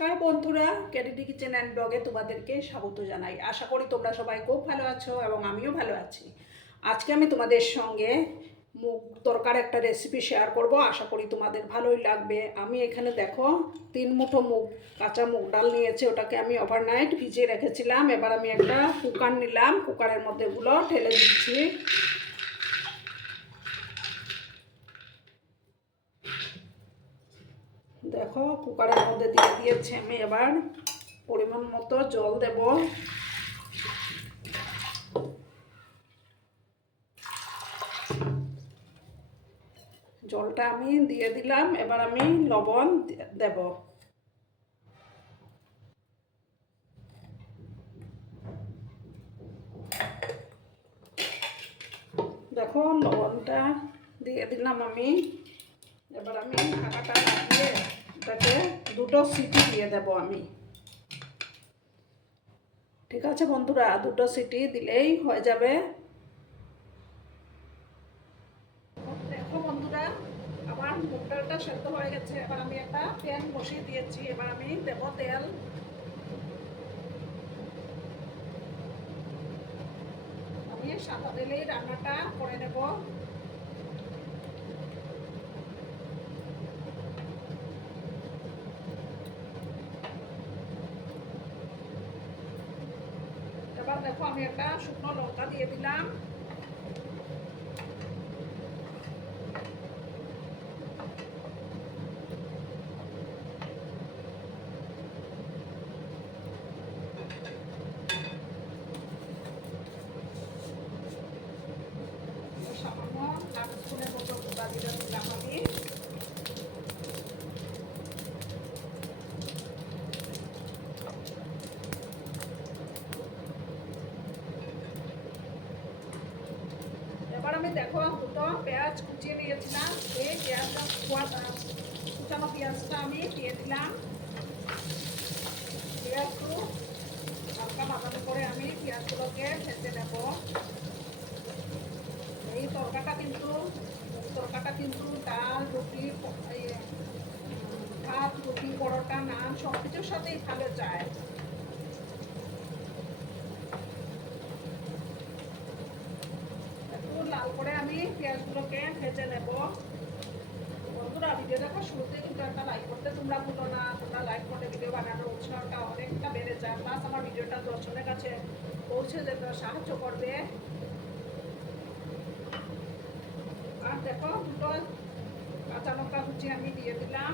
নমস্কার বন্ধুরা ক্যারিডি kitchen and ব্লগে তোমাদেরকে স্বাগত জানাই। আশা করি তোমরা সবাই খুব ভালো আছো এবং আমিও ভালো আছি। আজকে আমি তোমাদের সঙ্গে মুগ তরকার একটা রেসিপি শেয়ার করব। আশা করি তোমাদের ভালোই লাগবে। আমি এখানে দেখো, তিন মুঠো মুগ, কাঁচা মুগ ডাল নিয়েছি। ওটাকে আমি ওভারনাইট ভিজিয়ে রেখেছিলাম। এবার আমি একটা কুকার নিলাম। কুকারের মধ্যে এগুলো ঢেলে দিচ্ছি। দেখো, কুকারের মধ্যে দিয়ে দিয়েছি আমি এবার পরিমাণ মতো জল দেব। জলটা আমি দিয়ে দিলাম, এবার আমি লবণ দেব। দেখো, লবণটা দিয়ে দিলাম আমি। এবার আমি ঢাকাটা এটাকে দুটো সিটি দিয়ে দেব আমি। ঠিক আছে বন্ধুরা, দুটো সিটি দিলেই হয়ে যাবে। দেখো বন্ধুরা, আমার মুগ সেদ্ধ হয়ে গেছে। এবার আমি একটা প্যান বসিয়ে দিয়েছি। এবার আমি দেব তেল। আমি সাদা তেলেই রান্নাটা করে নেব। দেখো আমি একটা শুকনো লঙ্কা দিয়ে দিলাম। সামান্য স্পুনের মতো দিলাম আমি এবার আমি দেখো দুটো পেঁয়াজ কুচিয়ে নিয়েছিলাম এই পেঁয়াজটা কুচানো পেঁয়াজটা আমি দিয়ে দিলাম। পেঁয়াজটু হালকা বাদামি করে আমি পেঁয়াজগুলোকে ভেজে নেব। এই তরকাটা কিন্তু তরকাটা কিন্তু ডাল রুটি ভাত, রুটি, পরোটা, নান সব কিছুর সাথেই ভালো যায় একটু লাল করে আমি পেঁয়াজগুলোকে ভেজে নেব ভিডিও দেখার শুরুতে কিন্তু একটা লাইক করতে তোমরা ভুলো না, তোমরা লাইক করলে ভিডিও বানানোর উৎসাহটা অনেকটা বেড়ে যায়। প্লাস আমার ভিডিওটা দর্শনের কাছে পৌঁছে যেতে সাহায্য করবে। আর দেখো, দুটো কাঁচা লঙ্কা কুচি আমি দিয়ে দিলাম।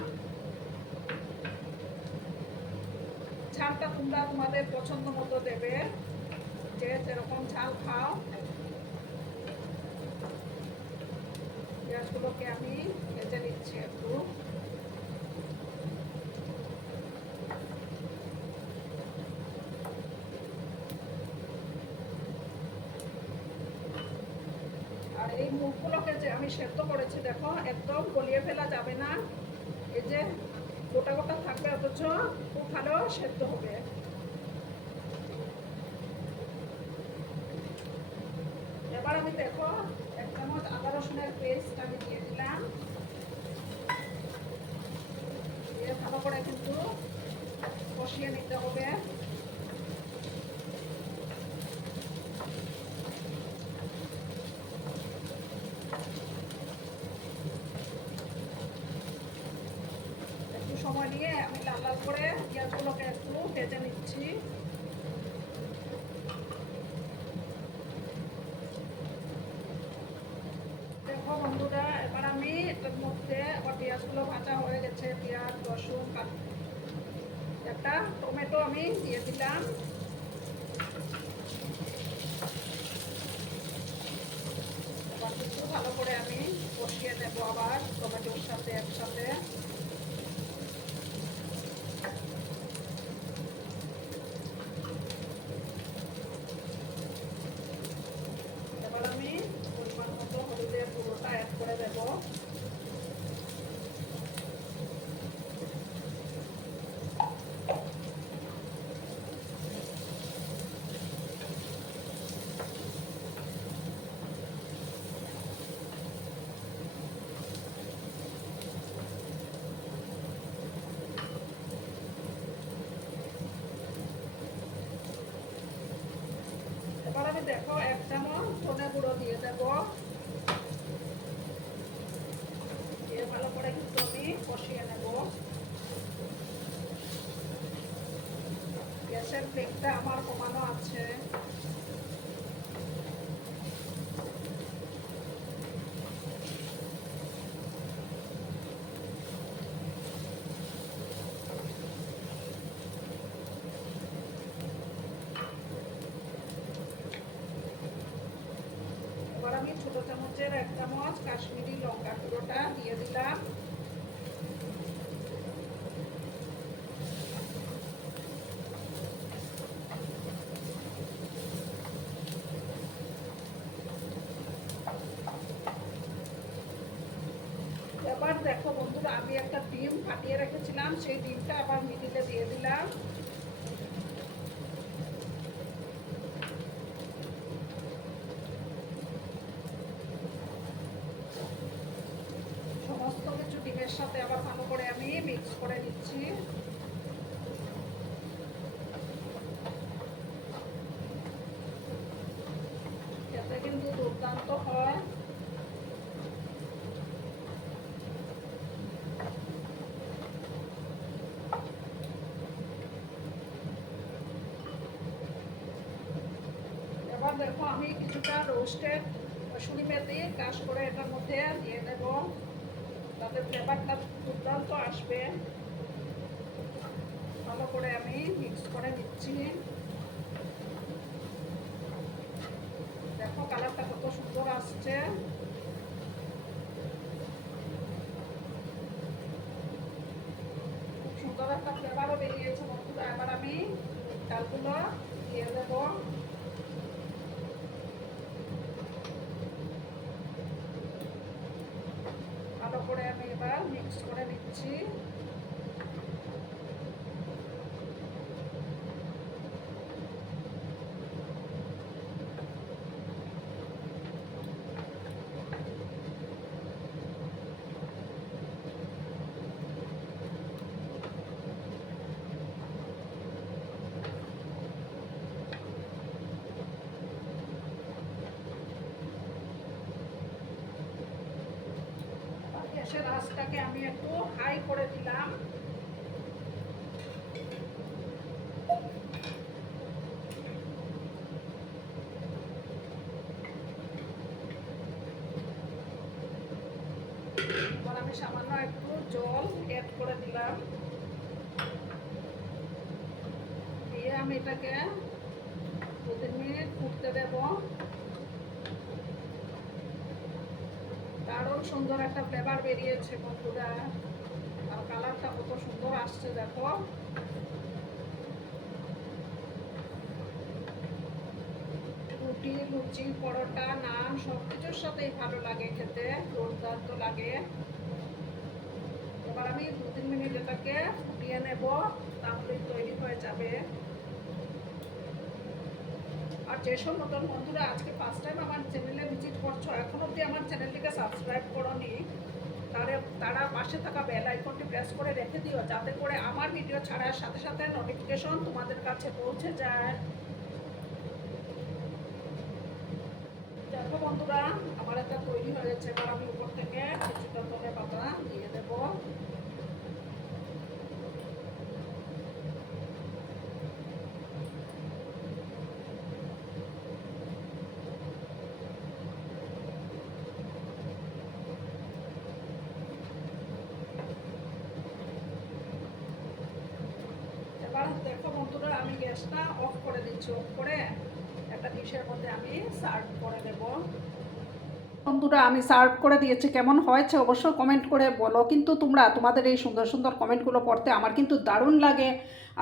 ঝালটা তোমরা তোমাদের পছন্দ মতো দেবে। যে যেরকম ঝাল খাও। পেঁয়াজগুলোকে আমি এই মুখগুলোকে যে আমি সেদ্ধ করেছি, দেখো, একদম গলিয়ে ফেলা যাবে না। এই যে গোটা গোটা থাকবে, অথচ খুব ভালো সেদ্ধ হবে। এবার আমি দেখো, এক চামচ আদা রসুনের পেস্ট আমি দিয়ে দিলাম দিয়ে ভালো করে কিন্তু কষিয়ে নিতে হবে। একটু সময় নিয়ে আমি লাল লাল করে পেঁয়াজগুলোকে একটু ভেজে নিচ্ছি। দেখো বন্ধুরা আমি এটার মধ্যে আবার পেঁয়াজগুলো ভাজা হয়ে গেছে, পেঁয়াজ, রসুন একটা টমেটো আমি দিয়ে দিলাম এবার একটু ভালো করে আমি কষিয়ে নেব আবার টমেটোর সাথে একসাথে এবার আমি পরিমাণ মতো হলুদের গুঁড়োটা অ্যাড করে দেবো এবার আমি দেখো, এক চামচ ধনে গুঁড়ো দিয়ে দেব। দিয়ে ভালো করে কিন্তু আমি কষিয়ে নেব। গ্যাসের ফ্লেমটা আমার কমানো আছে। আমি ছোট চামচের এক চামচ কাশ্মীরি লঙ্কা গুঁড়োটা দিয়ে দিলাম। এবার দেখো বন্ধুরা, আমি একটা ডিম ফাটিয়ে রেখেছিলাম, সেই ডিমটা আবার মিডিলে দিয়ে দিলাম। সমস্ত কিছু ডিমের সাথে আবার ভালো করে আমি মিক্স করে নিচ্ছি। এতে কিন্তু দুর্দান্ত হয়। এবার দেখো আমি কিছুটা রোস্টেড কসুরি মেথি কাশ করে এটার মধ্যে দিয়ে দেব। তাতে ফ্লেভারটা দুর্দান্ত আসবে। ভালো করে আমি মিক্স করে নিচ্ছি। দেখো কালারটা কত সুন্দর আসছে। খুব সুন্দর একটা ফ্লেভারও বেরিয়েছে বন্ধুরা। এবার আমি ডালগুলো দিয়ে দেবো ভালো করে আমি এবার মিক্স করে নিচ্ছি। গ্যাসের আমি একটু হাই করে দিলাম। আমি সামান্য একটু জল অ্যাড করে দিলাম। দিয়ে আমি এটাকে দু তিন মিনিট ফুটতে দেবো দারুণ সুন্দর একটা ফ্লেভার বেরিয়েছে বন্ধুরা। আর কালারটা কত সুন্দর আসছে, দেখো। রুটি, লুচি, পরোটা, নান সব কিছুর সাথেই ভালো লাগে খেতে, দুর্দান্ত লাগে। এবার আমি দু তিন মিনিট এটাকে ফুটিয়ে নেব, তাহলেই তৈরি হয়ে যাবে। আর যেসব নতুন বন্ধুরা আজকে ফার্স্ট টাইম আমার চ্যানেলে ভিজিট করছ, এখন অবধি আমার চ্যানেলটিকে সাবস্ক্রাইব করোনি। তাহলে তারা পাশে থাকা বেল আইকনটি প্রেস করে রেখে দিও, যাতে করে আমার ভিডিও ছাড়ার সাথে সাথে নোটিফিকেশন তোমাদের কাছে পৌঁছে যায়। দেখো বন্ধুরা, আমার একটা তৈরি হয়েছে আমি উপর থেকে কিছুটা ধনে পাতা দিয়ে দেবো এবার দেখো বন্ধুরা আমি গ্যাসটা অফ করে দিচ্ছি। অফ করে একটা ডিশের মধ্যে আমি সার্ভ করে দেব। বন্ধুরা, আমি সার্ভ করে দিয়েছি। কেমন হয়েছে অবশ্যই কমেন্ট করে বলো। কিন্তু তোমরা তোমাদের এই সুন্দর সুন্দর কমেন্টগুলো পড়তে আমার কিন্তু দারুণ লাগে।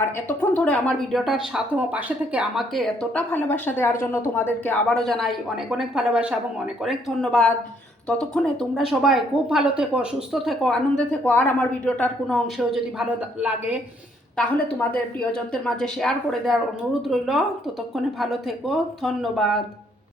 আর এতক্ষণ ধরে আমার ভিডিওটার সাথে পাশে থেকে আমাকে এতটা ভালোবাসা দেওয়ার জন্য তোমাদেরকে আবারও জানাই অনেক অনেক ভালোবাসা এবং অনেক অনেক ধন্যবাদ। ততক্ষণে তোমরা সবাই খুব ভালো থেকো, সুস্থ থেকো, আনন্দে থেকো। আর আমার ভিডিওটার কোনো অংশেও যদি ভালো লাগে তাহলে তোমাদের প্রিয়জনদের মাঝে শেয়ার করে দেওয়ার অনুরোধ রইল। ততক্ষণে ভালো থেকো। ধন্যবাদ।